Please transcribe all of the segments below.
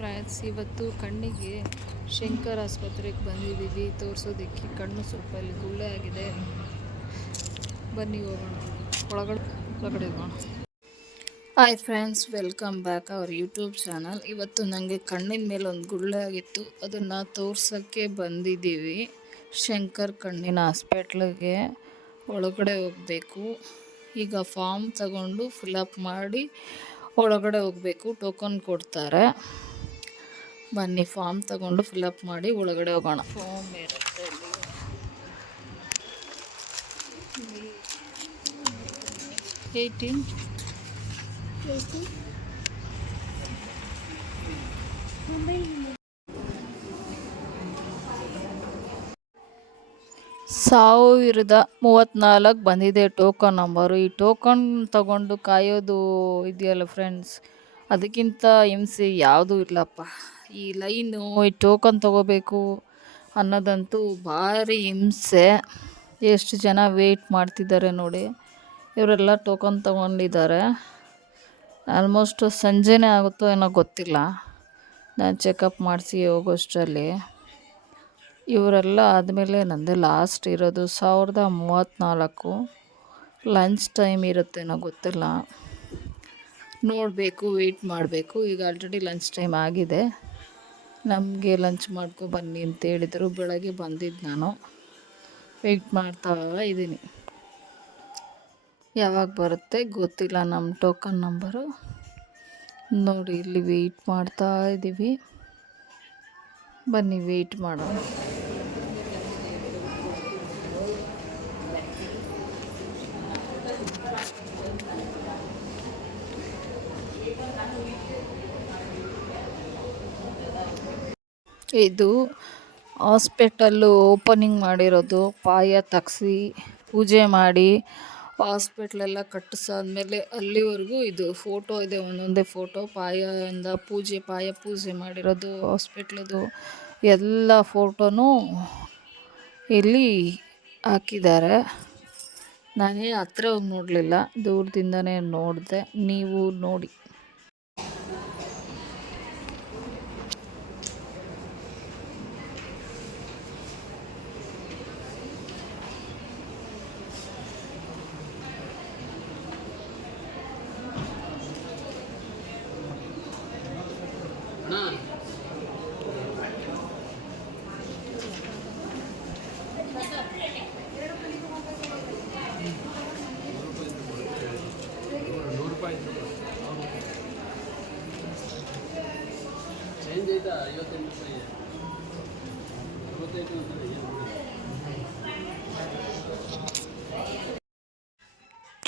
Friends, ಇವತ್ತು ಕಣ್ಣಿಗೆ ಶಂಕರ್ ಆಸ್ಪತ್ರೆಗೆ ಬಂದಿದ್ದೀವಿ ತೋರಿಸೋದಕ್ಕೆ. ಕಣ್ಣು ಸ್ವಲ್ಪ ಇಲ್ಲಿ ಗುಳ್ಳೆ ಆಗಿದೆ. ಬನ್ನಿ ಹೋಗೋಣ, ಒಳಗಡೆ ಹೋಗೋಣ. Hi friends, welcome back our YouTube channel. ಇವತ್ತು ನನಗೆ ಕಣ್ಣಿನ ಮೇಲೆ ಒಂದು ಗುಳ್ಳೆ ಆಗಿತ್ತು, ಅದನ್ನು ತೋರ್ಸೋಕ್ಕೆ ಬಂದಿದ್ದೀವಿ ಶಂಕರ್ ಕಣ್ಣಿನ ಹಾಸ್ಪಿಟ್ಲಿಗೆ. ಒಳಗಡೆ ಹೋಗಬೇಕು. ಈಗ ಫಾರ್ಮ್ ತಗೊಂಡು ಫಿಲಪ್ ಮಾಡಿ ಒಳಗಡೆ ಹೋಗಬೇಕು. ಟೋಕನ್ ಕೊಡ್ತಾರೆ. ಬನ್ನಿ, ಫಾರ್ಮ್ ತಗೊಂಡು ಫಿಲಪ್ ಮಾಡಿ ಒಳಗಡೆ ಹೋಗೋಣ. ಫಾರ್ಮ್ ಇರುತ್ತೆ ಇಲ್ಲಿ. 18 1034 ಬಂದಿದೆ ಟೋಕನ್ ನಂಬರು. ಈ ಟೋಕನ್ ತಗೊಂಡು ಕಾಯೋದು ಇದೆಯಲ್ಲ ಫ್ರೆಂಡ್ಸ್, ಅದಕ್ಕಿಂತ ಹಿಂಸೆ ಯಾವುದೂ ಇಲ್ಲಪ್ಪ. ಈ ಲೈನು, ಈ ಟೋಕನ್ ತಗೋಬೇಕು ಅನ್ನೋದಂತೂ ಭಾರಿ ಹಿಂಸೆ. ಎಷ್ಟು ಜನ ವೆಯ್ಟ್ ಮಾಡ್ತಿದ್ದಾರೆ ನೋಡಿ. ಇವರೆಲ್ಲ ಟೋಕನ್ ತಗೊಂಡಿದ್ದಾರೆ. ಆಲ್ಮೋಸ್ಟ್ ಸಂಜೆನೇ ಆಗುತ್ತೋ ಏನೋ ಗೊತ್ತಿಲ್ಲ, ನಾನು ಚೆಕಪ್ ಮಾಡಿಸಿ ಹೋಗೋಷ್ಟರಲ್ಲಿ. ಇವರೆಲ್ಲ ಆದಮೇಲೆ ನಂದೇ ಲಾಸ್ಟ್ ಇರೋದು. 1034. ಲಂಚ್ ಟೈಮ್ ಇರುತ್ತೇನೋ ಗೊತ್ತಿಲ್ಲ, ನೋಡಬೇಕು, ವೆಯ್ಟ್ ಮಾಡಬೇಕು. ಈಗ ಆಲ್ರೆಡಿ ಲಂಚ್ ಟೈಮ್ ಆಗಿದೆ. ನಮಗೆ ಲಂಚ್ ಮಾಡ್ಕೊ ಬನ್ನಿ ಅಂತ ಹೇಳಿದರು. ಬೆಳಗ್ಗೆ ಬಂದಿದ್ದು ನಾನು, ವೆಯ್ಟ್ ಮಾಡ್ತಾ ಇದ್ದೀನಿ. ಯಾವಾಗ ಬರುತ್ತೆ ಗೊತ್ತಿಲ್ಲ ನಮ್ಮ ಟೋಕನ್ ನಂಬರು. ನೋಡಿ, ಇಲ್ಲಿ ವೆಯ್ಟ್ ಮಾಡ್ತಾ ಇದ್ದೀವಿ. ಬನ್ನಿ ವೆಯ್ಟ್ ಮಾಡೋಣ. ಇದು ಹಾಸ್ಪಿಟಲ್ಲು ಓಪನಿಂಗ್ ಮಾಡಿರೋದು. ಪಾಯ ತಗ್ಸಿ ಪೂಜೆ ಮಾಡಿ ಹಾಸ್ಪಿಟ್ಲೆಲ್ಲ ಕಟ್ಟಿಸಾದ್ಮೇಲೆ ಅಲ್ಲಿವರೆಗೂ ಇದು ಫೋಟೋ ಇದೆ, ಒಂದೊಂದೇ ಫೋಟೋ. ಪಾಯಿಂದ ಪಾಯ ಪೂಜೆ ಮಾಡಿರೋದು ಹಾಸ್ಪಿಟ್ಲದು ಎಲ್ಲ ಫೋಟೋನೂ ಇಲ್ಲಿ ಹಾಕಿದ್ದಾರೆ. ನಾನೇ ಹತ್ರ ಹೋಗಿ ನೋಡಲಿಲ್ಲ, ದೂರದಿಂದನೇ ನೋಡಿದೆ. ನೀವು ನೋಡಿ.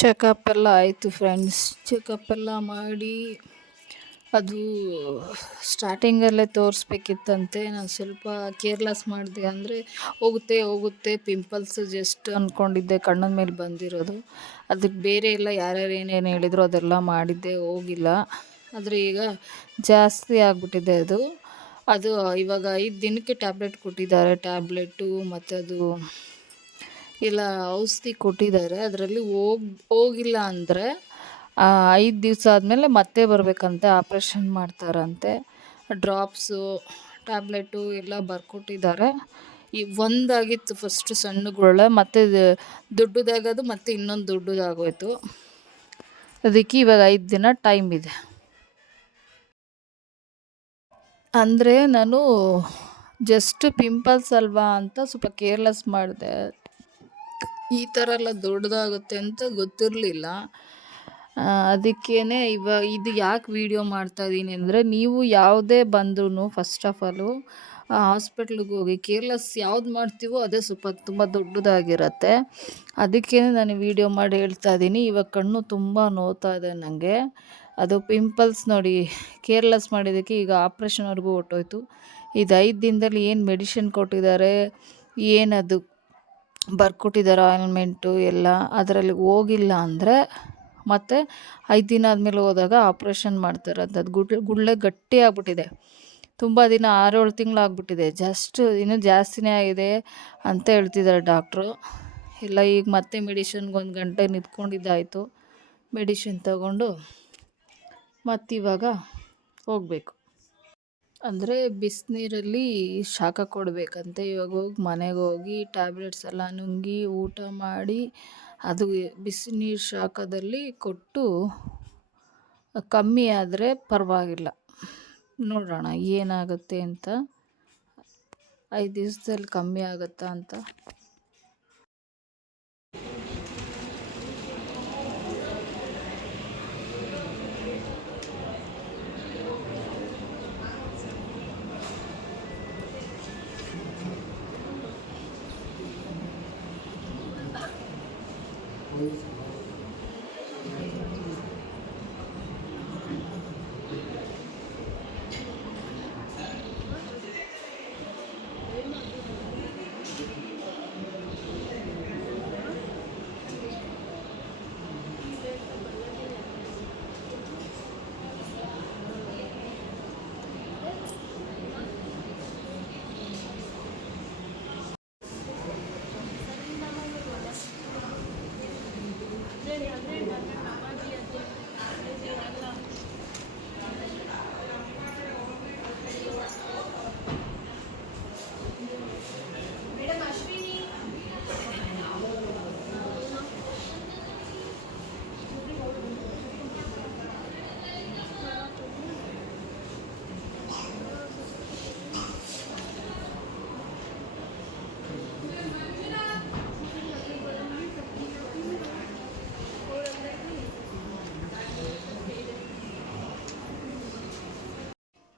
ಚೆಕಪ್ ಎಲ್ಲ ಆಯಿತು ಫ್ರೆಂಡ್ಸ್. ಚೆಕಪ್ ಎಲ್ಲ ಮಾಡಿ ಅದು ಸ್ಟಾರ್ಟಿಂಗಲ್ಲೇ ತೋರಿಸ್ಬೇಕಿತ್ತಂತೆ. ನಾನು ಸ್ವಲ್ಪ ಕೇರ್ಲೆಸ್ ಮಾಡಿದೆ. ಅಂದರೆ ಹೋಗುತ್ತೆ ಪಿಂಪಲ್ಸ್ ಜಸ್ಟ್ ಅಂದ್ಕೊಂಡಿದ್ದೆ, ಕಣ್ಣಿನ ಮೇಲೆ ಬಂದಿರೋದು. ಅದಕ್ಕೆ ಬೇರೆ ಎಲ್ಲ ಯಾರ್ಯಾರು ಏನೇನು ಹೇಳಿದ್ರು ಅದೆಲ್ಲ ಮಾಡಿದ್ದೆ, ಹೋಗಿಲ್ಲ. ಆದರೆ ಈಗ ಜಾಸ್ತಿ ಆಗಿಬಿಟ್ಟಿದೆ ಅದು ಇವಾಗ 5 ದಿನಕ್ಕೆ ಟ್ಯಾಬ್ಲೆಟ್ ಕೊಟ್ಟಿದ್ದಾರೆ. ಟ್ಯಾಬ್ಲೆಟು ಮತ್ತು ಅದು ಇಲ್ಲ ಔಷಧಿ ಕೊಟ್ಟಿದ್ದಾರೆ. ಅದರಲ್ಲಿ ಹೋಗಿಲ್ಲ ಅಂದರೆ 5 ದಿವಸ ಆದಮೇಲೆ ಮತ್ತೆ ಬರಬೇಕಂತೆ, ಆಪ್ರೇಷನ್ ಮಾಡ್ತಾರಂತೆ. ಡ್ರಾಪ್ಸು ಟ್ಯಾಬ್ಲೆಟು ಎಲ್ಲ ಬರ್ಕೊಟ್ಟಿದ್ದಾರೆ. ಈ ಒಂದಾಗಿತ್ತು ಫಸ್ಟು ಸಣ್ಣಗುಳ್ಳೆ, ಮತ್ತು ದೊಡ್ಡದಾಗೋದು, ಮತ್ತು ಇನ್ನೊಂದು ದೊಡ್ಡದಾಗೋಯ್ತು. ಅದಕ್ಕೆ ಇವಾಗ 5 ದಿನ ಟೈಮ್ ಇದೆ. ಅಂದರೆ ನಾನು ಜಸ್ಟ್ ಪಿಂಪಲ್ಸ್ ಅಲ್ವಾ ಅಂತ ಸ್ವಲ್ಪ ಕೇರ್ಲೆಸ್ ಮಾಡಿದೆ. ಈ ಥರ ಎಲ್ಲ ದೊಡ್ಡದಾಗುತ್ತೆ ಅಂತ ಗೊತ್ತಿರಲಿಲ್ಲ. ಅದಕ್ಕೇ ಇದು ಯಾಕೆ ವೀಡಿಯೋ ಮಾಡ್ತಾಯಿದ್ದೀನಿ ಅಂದರೆ, ನೀವು ಯಾವುದೇ ಬಂದ್ರೂ ಫಸ್ಟ್ ಆಫ್ ಆಲು ಹಾಸ್ಪಿಟ್ಲಿಗೆ ಹೋಗಿ ಕೇರ್ಲೆಸ್ ಯಾವ್ದು ಮಾಡ್ತೀವೋ ಅದೇ ಸ್ವಲ್ಪ ತುಂಬ ದೊಡ್ಡದಾಗಿರುತ್ತೆ. ಅದಕ್ಕೇ ನಾನು ವೀಡಿಯೋ ಮಾಡಿ ಹೇಳ್ತಾ ಇದ್ದೀನಿ. ಇವಾಗ ಕಣ್ಣು ತುಂಬ ನೋವ್ತಾ ಇದೆ ನನಗೆ. ಅದು ಪಿಂಪಲ್ಸ್ ನೋಡಿ, ಕೇರ್ಲೆಸ್ ಮಾಡಿದ್ದಕ್ಕೆ ಈಗ ಆಪ್ರೇಷನ್ವರೆಗೂ ಹೊರ್ಟೋಯ್ತು. ಇದು 5 ದಿನದಲ್ಲಿ ಏನು ಮೆಡಿಷನ್ ಕೊಟ್ಟಿದ್ದಾರೆ, ಏನದು ಬರ್ಕೊಟ್ಟಿದ್ದಾರೆ ಆಯಿಂಟ್ಮೆಂಟು ಎಲ್ಲ, ಅದರಲ್ಲಿ ಹೋಗಿಲ್ಲ ಅಂದರೆ ಮತ್ತು 5 ದಿನ ಆದಮೇಲೆ ಹೋದಾಗ ಆಪ್ರೇಷನ್ ಮಾಡ್ತಾರೆ. ಅದು ಗುಳ್ಳೆ ಗಟ್ಟಿ ಆಗಿಬಿಟ್ಟಿದೆ. ತುಂಬ ದಿನ 6-7 ತಿಂಗಳಾಗ್ಬಿಟ್ಟಿದೆ. ಇನ್ನೂ ಜಾಸ್ತಿನೇ ಆಗಿದೆ ಅಂತ ಹೇಳ್ತಿದ್ದಾರೆ ಡಾಕ್ಟ್ರು. ಇಲ್ಲ, ಈಗ ಮತ್ತೆ ಮೆಡಿಷನ್ಗೆ 1 ಗಂಟೆ ನಿಂತ್ಕೊಂಡಿದ್ದಾಯಿತು. ಮೆಡಿಷನ್ ತಗೊಂಡು ಮತ್ತಿವಾಗ ಹೋಗಬೇಕು. ಅಂದರೆ ಬಿಸಿನೀರಲ್ಲಿ ಶಾಖ ಕೊಡಬೇಕಂತೆ. ಇವಾಗ ಹೋಗಿ ಮನೆಗೆ ಹೋಗಿ ಟ್ಯಾಬ್ಲೆಟ್ಸ್ ಎಲ್ಲ ನುಂಗಿ ಊಟ ಮಾಡಿ ಅದು ಬಿಸಿನೀರು ಶಾಖದಲ್ಲಿ ಕೊಟ್ಟು ಕಮ್ಮಿ ಆದರೆ ಪರವಾಗಿಲ್ಲ. ನೋಡೋಣ ಏನಾಗುತ್ತೆ ಅಂತ. 5 ದಿವಸದಲ್ಲಿ ಕಮ್ಮಿ ಆಗುತ್ತಾ ಅಂತ.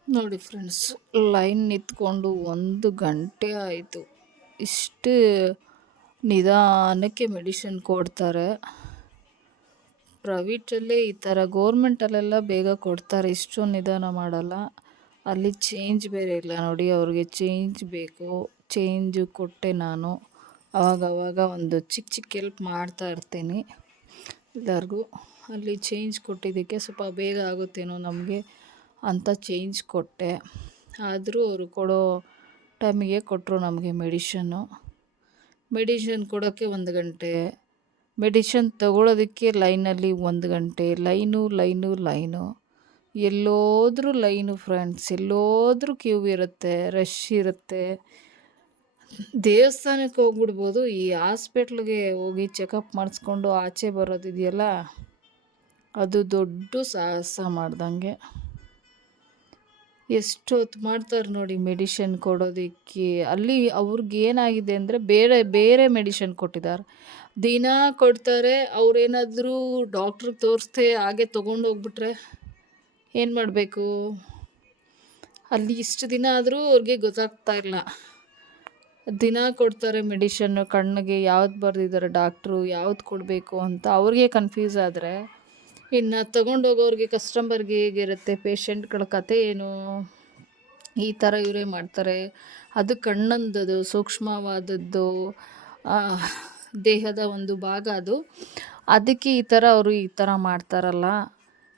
ನೋಡಿ ಫ್ರೆಂಡ್ಸ್, ಲೈನ್ ನಿಂತ್ಕೊಂಡು 1 ಗಂಟೆ ಆಯಿತು. ಇಷ್ಟು ನಿಧಾನಕ್ಕೆ ಮೆಡಿಷನ್ ಕೊಡ್ತಾರೆ. ಪ್ರೈವೇಟಲ್ಲೇ ಈ ಥರ, ಗೋರ್ಮೆಂಟಲ್ಲೆಲ್ಲ ಬೇಗ ಕೊಡ್ತಾರೆ, ಇಷ್ಟೊಂದು ನಿಧಾನ ಮಾಡಲ್ಲ. ಅಲ್ಲಿ ಚೇಂಜ್ ಬೇರೆ ಇಲ್ಲ ನೋಡಿ, ಅವ್ರಿಗೆ ಚೇಂಜ್ ಬೇಕು. ಚೇಂಜು ಕೊಟ್ಟೆ ನಾನು. ಅವಾಗವಾಗ ಒಂದು ಚಿಕ್ಕ ಚಿಕ್ಕ ಹೆಲ್ಪ್ ಮಾಡ್ತಾ ಇರ್ತೀನಿ ಎಲ್ಲರಿಗೂ. ಅಲ್ಲಿ ಚೇಂಜ್ ಕೊಟ್ಟಿದ್ದಕ್ಕೆ ಸ್ವಲ್ಪ ಬೇಗ ಆಗುತ್ತೇನೋ ನಮಗೆ ಅಂತ ಚೇಂಜ್ ಕೊಟ್ಟೆ. ಆದರೂ ಅವರು ಕೊಡೋ ಟೈಮಿಗೆ ಕೊಟ್ಟರು ನಮಗೆ ಮೆಡಿಷನ್ ಕೊಡೋಕ್ಕೆ 1 ಗಂಟೆ, ಮೆಡಿಷನ್ ತಗೊಳ್ಳೋದಕ್ಕೆ ಲೈನಲ್ಲಿ 1 ಗಂಟೆ. ಲೈನು ಎಲ್ಲೋದ್ರೂ ಲೈನು ಫ್ರೆಂಡ್ಸ್, ಎಲ್ಲೋದ್ರೂ ಕ್ಯೂ ಇರುತ್ತೆ, ರಶ್ ಇರುತ್ತೆ. ದೇವಸ್ಥಾನಕ್ಕೆ ಹೋಗ್ಬಿಡ್ಬೋದು, ಈ ಹಾಸ್ಪಿಟ್ಲಿಗೆ ಹೋಗಿ ಚೆಕಪ್ ಮಾಡಿಸ್ಕೊಂಡು ಆಚೆ ಬರೋದಿದೆಯಲ್ಲ, ಅದು ದೊಡ್ಡ ಸಾಹಸ ಮಾಡ್ದಂಗೆ. ಎಷ್ಟು ಹೊತ್ತು ಮಾಡ್ತಾರೆ ನೋಡಿ ಮೆಡಿಷನ್ ಕೊಡೋದಕ್ಕೆ. ಅಲ್ಲಿ ಅವ್ರಿಗೇನಾಗಿದೆ ಅಂದರೆ ಬೇರೆ ಬೇರೆ ಮೆಡಿಷನ್ ಕೊಟ್ಟಿದ್ದಾರೆ, ದಿನ ಕೊಡ್ತಾರೆ. ಅವರೇನಾದರೂ ಡಾಕ್ಟ್ರಿಗೆ ತೋರಿಸ್ದೆ ಹಾಗೆ ತೊಗೊಂಡೋಗ್ಬಿಟ್ರೆ ಏನು ಮಾಡಬೇಕು? ಅಲ್ಲಿ ಇಷ್ಟು ದಿನ ಆದರೂ ಅವ್ರಿಗೆ ಗೊತ್ತಾಗ್ತಾ ಇಲ್ಲ. ದಿನ ಕೊಡ್ತಾರೆ ಮೆಡಿಷನ್ನು, ಕಣ್ಣಿಗೆ ಯಾವ್ದು ಬರೆದಿದ್ದಾರೆ ಡಾಕ್ಟ್ರು, ಯಾವ್ದು ಕೊಡಬೇಕು ಅಂತ ಅವ್ರಿಗೆ ಕನ್ಫ್ಯೂಸ್ ಆದರೆ, ಇನ್ನು ತೊಗೊಂಡೋಗೋರಿಗೆ ಕಸ್ಟಮರ್ಗೆ ಹೇಗಿರುತ್ತೆ, ಪೇಷಂಟ್ಗಳ ಕತೆ ಏನು? ಈ ಥರ ಇವರೇ ಮಾಡ್ತಾರೆ. ಅದು ಕಣ್ಣಂದದು ಸೂಕ್ಷ್ಮವಾದದ್ದು, ದೇಹದ ಒಂದು ಭಾಗ ಅದು. ಅದಕ್ಕೆ ಈ ಥರ ಅವರು ಈ ಥರ ಮಾಡ್ತಾರಲ್ಲ,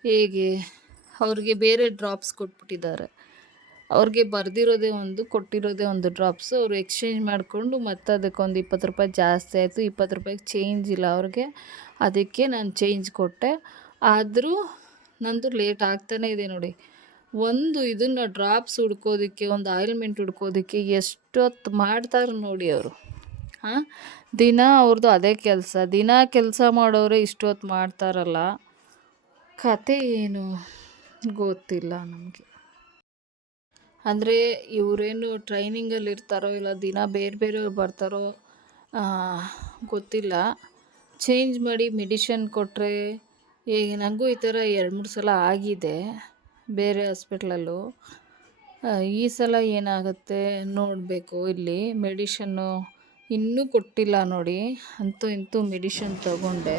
ಹೇಗೆ? ಅವ್ರಿಗೆ ಬೇರೆ ಡ್ರಾಪ್ಸ್ ಕೊಟ್ಬಿಟ್ಟಿದ್ದಾರೆ. ಅವ್ರಿಗೆ ಬರೆದಿರೋದೇ ಒಂದು, ಕೊಟ್ಟಿರೋದೇ ಒಂದು ಡ್ರಾಪ್ಸು. ಅವರು ಎಕ್ಸ್ಚೇಂಜ್ ಮಾಡಿಕೊಂಡು ಮತ್ತು ಅದಕ್ಕೊಂದು 20 ರೂಪಾಯಿ ಜಾಸ್ತಿ ಆಯಿತು. 20 ರೂಪಾಯಿಗೆ ಚೇಂಜ್ ಇಲ್ಲ ಅವ್ರಿಗೆ, ಅದಕ್ಕೆ ನಾನು ಚೇಂಜ್ ಕೊಟ್ಟೆ. ಆದರೂ ನಂದು ಲೇಟ್ ಆಗ್ತಾನೇ ಇದೆ ನೋಡಿ. ಒಂದು ಇದನ್ನು ಡ್ರಾಪ್ಸ್ ಹುಡ್ಕೋದಕ್ಕೆ, ಒಂದು ಆಯಿಲ್ಮೆಂಟ್ ಹುಡ್ಕೋದಕ್ಕೆ ಎಷ್ಟೊತ್ತು ಮಾಡ್ತಾರೆ ನೋಡಿ ಅವರು. ದಿನ ಅವ್ರದ್ದು ಅದೇ ಕೆಲಸ. ದಿನ ಕೆಲಸ ಮಾಡೋರೆ ಇಷ್ಟೊತ್ತು ಮಾಡ್ತಾರಲ್ಲ, ಕತೆ ಏನು ಗೊತ್ತಿಲ್ಲ ನಮಗೆ. ಅಂದರೆ ಇವರೇನು ಟ್ರೈನಿಂಗಲ್ಲಿ ಇರ್ತಾರೋ ಇಲ್ಲ ದಿನ ಬೇರೆ ಬೇರೆಯವ್ರು ಬರ್ತಾರೋ ಗೊತ್ತಿಲ್ಲ. ಚೇಂಜ್ ಮಾಡಿ ಮೆಡಿಷನ್ ಕೊಟ್ಟರೆ, ಈಗ ನನಗೂ ಈ ಥರ 2-3 ಸಲ ಆಗಿದೆ ಬೇರೆ ಹಾಸ್ಪಿಟ್ಲಲ್ಲೂ. ಈ ಸಲ ಏನಾಗುತ್ತೆ ನೋಡಬೇಕು. ಇಲ್ಲಿ ಮೆಡಿಷನ್ನು ಇನ್ನೂ ಕೊಟ್ಟಿಲ್ಲ ನೋಡಿ. ಅಂತೂ ಇಂತೂ ಮೆಡಿಷನ್ ತಗೊಂಡೆ.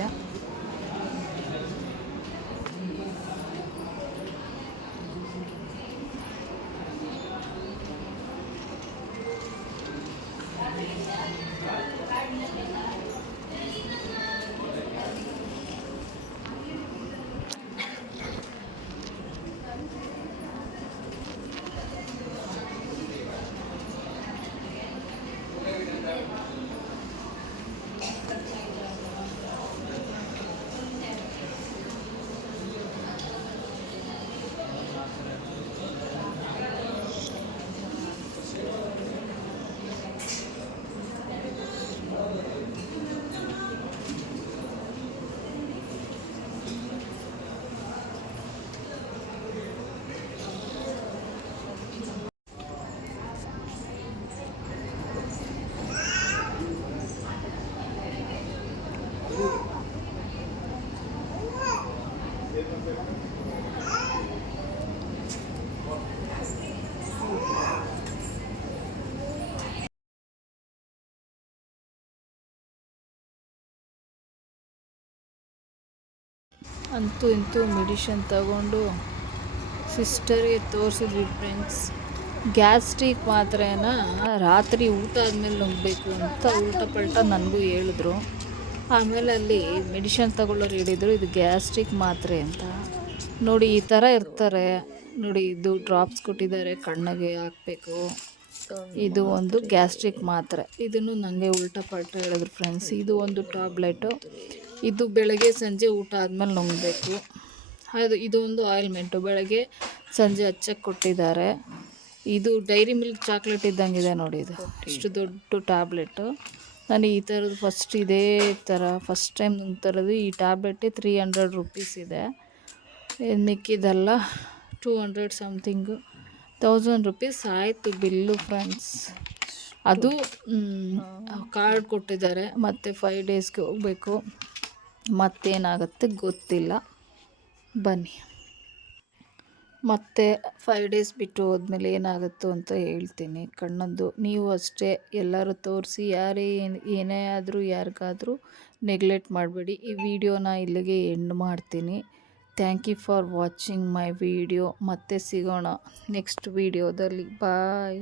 ಅಂತೂ ಇಂತೂ ಮೆಡಿಷನ್ ತಗೊಂಡು ಸಿಸ್ಟರ್ಗೆ ತೋರಿಸಿದ್ವಿ ಫ್ರೆಂಡ್ಸ್. ಗ್ಯಾಸ್ಟ್ರಿಕ್ ಮಾತ್ರೆನ ರಾತ್ರಿ ಊಟ ಆದಮೇಲೆ ನುಂಗಬೇಕು ಅಂತ ಉಲ್ಟಾ ಪಲ್ಟಾ ನನಗೂ ಹೇಳಿದ್ರು. ಆಮೇಲೆ ಅಲ್ಲಿ ಮೆಡಿಷನ್ ತಗೊಳ್ಳೋರು ಹೇಳಿದರು ಇದು ಗ್ಯಾಸ್ಟ್ರಿಕ್ ಮಾತ್ರೆ ಅಂತ. ನೋಡಿ ಈ ಥರ ಇರ್ತಾರೆ ನೋಡಿ, ಇದು ಡ್ರಾಪ್ಸ್ ಕೊಟ್ಟಿದ್ದಾರೆ ಕಣ್ಣಿಗೆ ಹಾಕಬೇಕು. ಇದು ಒಂದು ಗ್ಯಾಸ್ಟ್ರಿಕ್ ಮಾತ್ರೆ. ಇದನ್ನು ನನಗೆ ಉಲ್ಟಾ ಪಲ್ಟಾ ಹೇಳಿದ್ರು ಫ್ರೆಂಡ್ಸ್. ಇದು ಒಂದು ಟ್ಯಾಬ್ಲೆಟು, ಇದು ಬೆಳಗ್ಗೆ ಸಂಜೆ ಊಟ ಆದಮೇಲೆ ನುಂಗಬೇಕು. ಇದು ಒಂದು ಆಯಿಲ್ಮೆಂಟು, ಬೆಳಗ್ಗೆ ಸಂಜೆ ಹಚ್ಚಕ್ಕೆ ಕೊಟ್ಟಿದ್ದಾರೆ. ಇದು ಡೈರಿ ಮಿಲ್ಕ್ ಚಾಕ್ಲೇಟ್ ಇದ್ದಂಗಿದೆ ನೋಡಿ, ಇದು ಇಷ್ಟು ದೊಡ್ಡ ಟ್ಯಾಬ್ಲೆಟು. ನಾನು ಈ ಥರದ್ದು ಇದೇ ಥರ ಫಸ್ಟ್ ಟೈಮ್ ನುಂಗ್ತಾರದು. ಈ ಟ್ಯಾಬ್ಲೆಟೇ 300 ರುಪೀಸ್ ಇದೆ. ಮಿಕ್ಕಿದೆಲ್ಲ 200 ಸಮಥಿಂಗು, 1000 ರುಪೀಸ್ ಆಯಿತು ಬಿಲ್ಲು ಫ್ರೆಂಡ್ಸ್. ಅದು ಕಾರ್ಡ್ ಕೊಟ್ಟಿದ್ದಾರೆ, ಮತ್ತು 5 ಡೇಸ್ಗೆ ಹೋಗಬೇಕು. ಮತ್ತೇನಾಗುತ್ತೆ ಗೊತ್ತಿಲ್ಲ, ಬನ್ನಿ ಮತ್ತೆ 5 ಡೇಸ್ ಬಿಟ್ಟು ಹೋದ್ಮೇಲೆ ಏನಾಗುತ್ತೋ ಅಂತ ಹೇಳ್ತೀನಿ ಕಣ್ಣಂದು. ನೀವು ಅಷ್ಟೇ ಎಲ್ಲರೂ ತೋರಿಸಿ, ಏನೇ ಆದರೂ ಯಾರಿಗಾದರೂ ನೆಗ್ಲೆಕ್ಟ್ ಮಾಡಬೇಡಿ. ಈ ವಿಡಿಯೋನ ಇಲ್ಲಿಗೆ ಎಂಡ್ ಮಾಡ್ತೀನಿ. Thank you for watching my video. ಮತ್ತೆ ಸಿಗೋಣ ನೆಕ್ಸ್ಟ್ ವಿಡಿಯೋದಲ್ಲಿ. ಬಾಯ್.